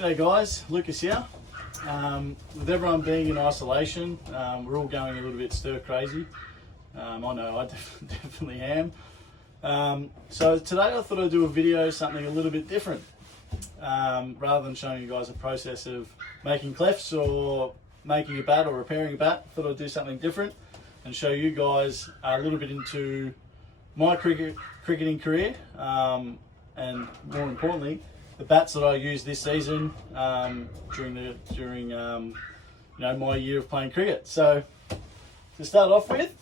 G'day guys, Lucas here. With everyone being in isolation, we're all going a little bit stir crazy. I know I definitely am. So today I thought I'd do a video, something a little bit different. Rather than showing you guys a process of making clefts or making a bat or repairing a bat, I thought I'd do something different and show you guys a little bit into my cricketing career, and more importantly, the bats that I used this season during my year of playing cricket. So to start off with,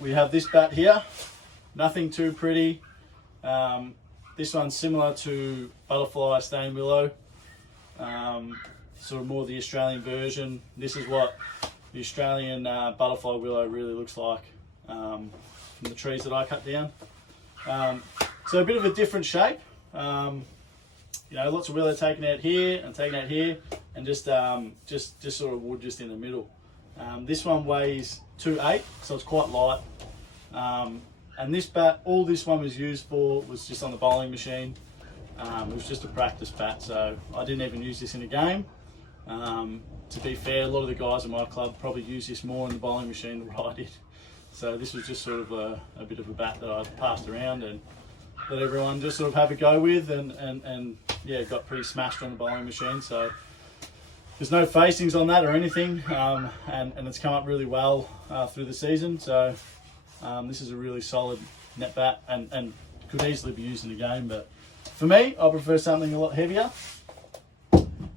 we have this bat here. Nothing too pretty. This one's similar to butterfly stain willow, sort of more the Australian version. This is what the Australian butterfly willow really looks like from the trees that I cut down. So a bit of a different shape. Lots of willow taken out here and taken out here, and just sort of wood just in the middle. This one weighs 2.8, so it's quite light. And this bat, all this one was used for was just on the bowling machine. It was just a practice bat, so I didn't even use this in a game. To be fair, a lot of the guys in my club probably use this more in the bowling machine than what I did. So this was just sort of a bit of a bat that I passed around and let everyone just sort of have a go with, and yeah, got pretty smashed on the bowling machine. So there's no facings on that or anything, and it's come up really well through the season. So this is a really solid net bat and could easily be used in a game, but for me, I prefer something a lot heavier.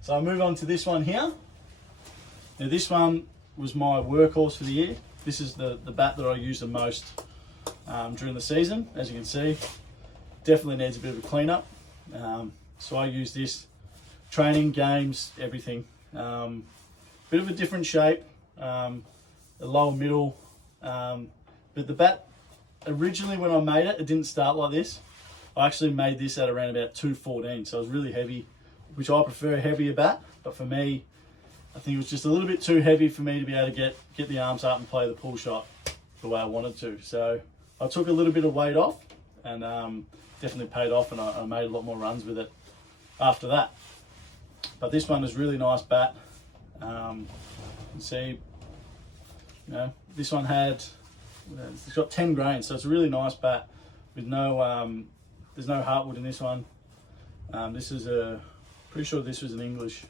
So I'll move on to this one here. Now this one was my workhorse for the year. This is the bat that I use the most during the season. As you can see, definitely needs a bit of a clean up. So I use this training, games, everything. Bit of a different shape, a lower middle, but the bat, originally when I made it, it didn't start like this. I actually made this at around about 214, so it was really heavy, which I prefer a heavier bat, but for me, I think it was just a little bit too heavy for me to be able to get the arms up and play the pull shot the way I wanted to. So I took a little bit of weight off, and definitely paid off, and I made a lot more runs with it after that. But this one is really nice bat. You can see, this one it's got 10 grains, so it's a really nice bat with no, there's no heartwood in this one. This is pretty sure this was an English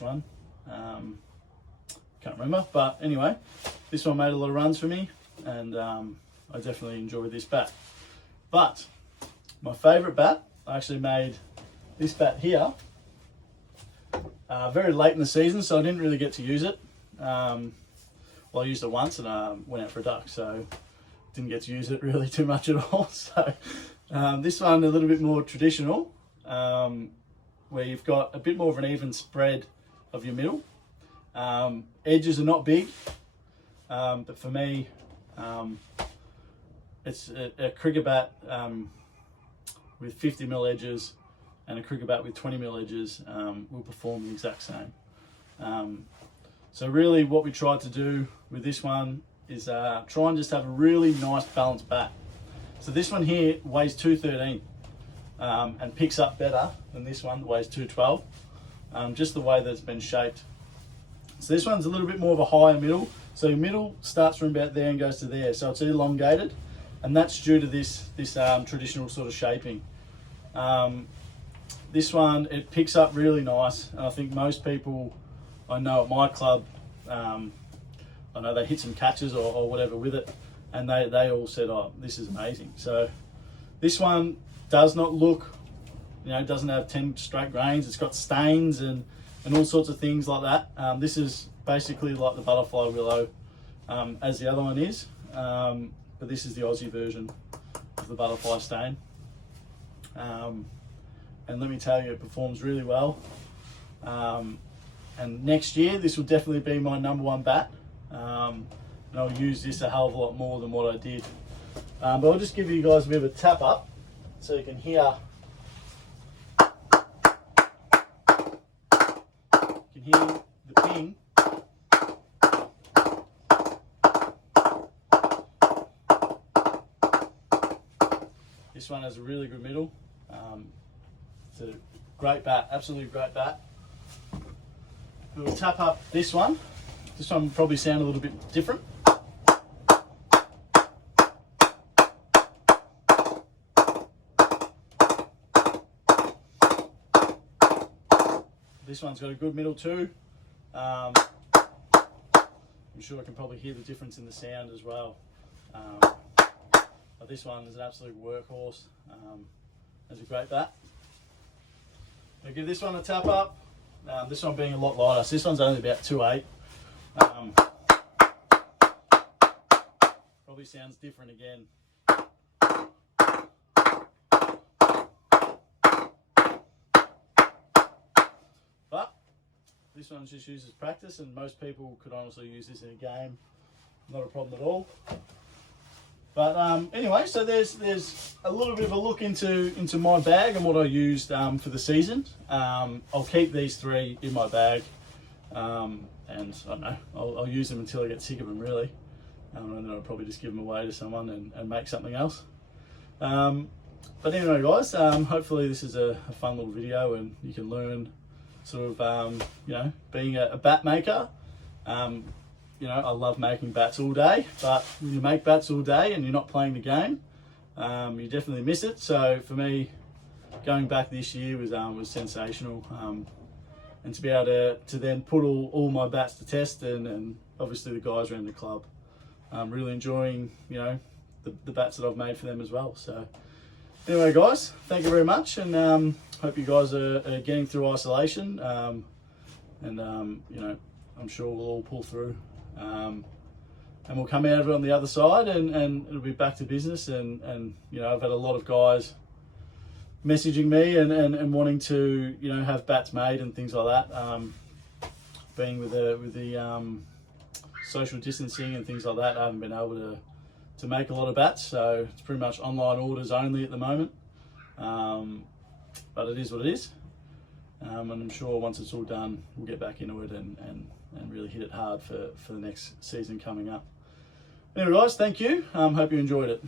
one. Can't remember, but anyway, this one made a lot of runs for me, and I definitely enjoyed this bat. But my favourite bat, I actually made this bat here very late in the season, so I didn't really get to use it. Well, I used it once and went out for a duck, so didn't get to use it really too much at all. So this one a little bit more traditional, where you've got a bit more of an even spread of your middle. Edges are not big, but for me, it's a cricket bat with 50mm edges, and a cricket bat with 20mm edges will perform the exact same. So really what we tried to do with this one is try and just have a really nice balanced bat. So this one here weighs 213 and picks up better than this one that weighs 212, just the way that it's been shaped. So this one's a little bit more of a higher middle. So your middle starts from about there and goes to there. So it's elongated, and that's due to this traditional sort of shaping. This one, it picks up really nice, and I think most people I know at my club, I know they hit some catches or whatever with it, and they all said, oh, this is amazing. So this one does not look, it doesn't have 10 straight grains. It's got stains and all sorts of things like that. This is basically like the butterfly willow, as the other one is, but this is the Aussie version of the butterfly stain. And let me tell you, it performs really well. And next year, this will definitely be my #1 bat. And I'll use this a hell of a lot more than what I did. But I'll just give you guys a bit of a tap up so you can hear. You can hear the ping. This one has a really good middle. Great bat, absolutely great bat. We'll tap up this one. This one will probably sound a little bit different. This one's got a good middle too. I'm sure I can probably hear the difference in the sound as well. But this one is an absolute workhorse. It's a great bat. I'll give this one a tap up. This one being a lot lighter, so this one's only about 2.8. Probably sounds different again. But this one just uses practice, and most people could honestly use this in a game. Not a problem at all. But anyway, so there's a little bit of a look into my bag and what I used for the season. I'll keep these 3 in my bag, and I don't know, I'll use them until I get sick of them, really. And then I'll probably just give them away to someone and make something else. But anyway, guys, hopefully this is a fun little video, and you can learn sort of you know, being a bat maker. You know, I love making bats all day, but when you make bats all day and you're not playing the game, you definitely miss it. So for me, going back this year was sensational, and to be able to then put all my bats to test, and obviously the guys around the club, really enjoying, you know, the bats that I've made for them as well. So anyway, guys, thank you very much, and hope you guys are getting through isolation, and you know, I'm sure we'll all pull through. And we'll come out of it on the other side, and it'll be back to business. And you know, I've had a lot of guys messaging me and wanting to, you know, have bats made and things like that. Being with the social distancing and things like that, I haven't been able to make a lot of bats, so it's pretty much online orders only at the moment. But it is what it is. And I'm sure once it's all done, we'll get back into it and really hit it hard for the next season coming up. Anyway, guys, thank you. Hope you enjoyed it.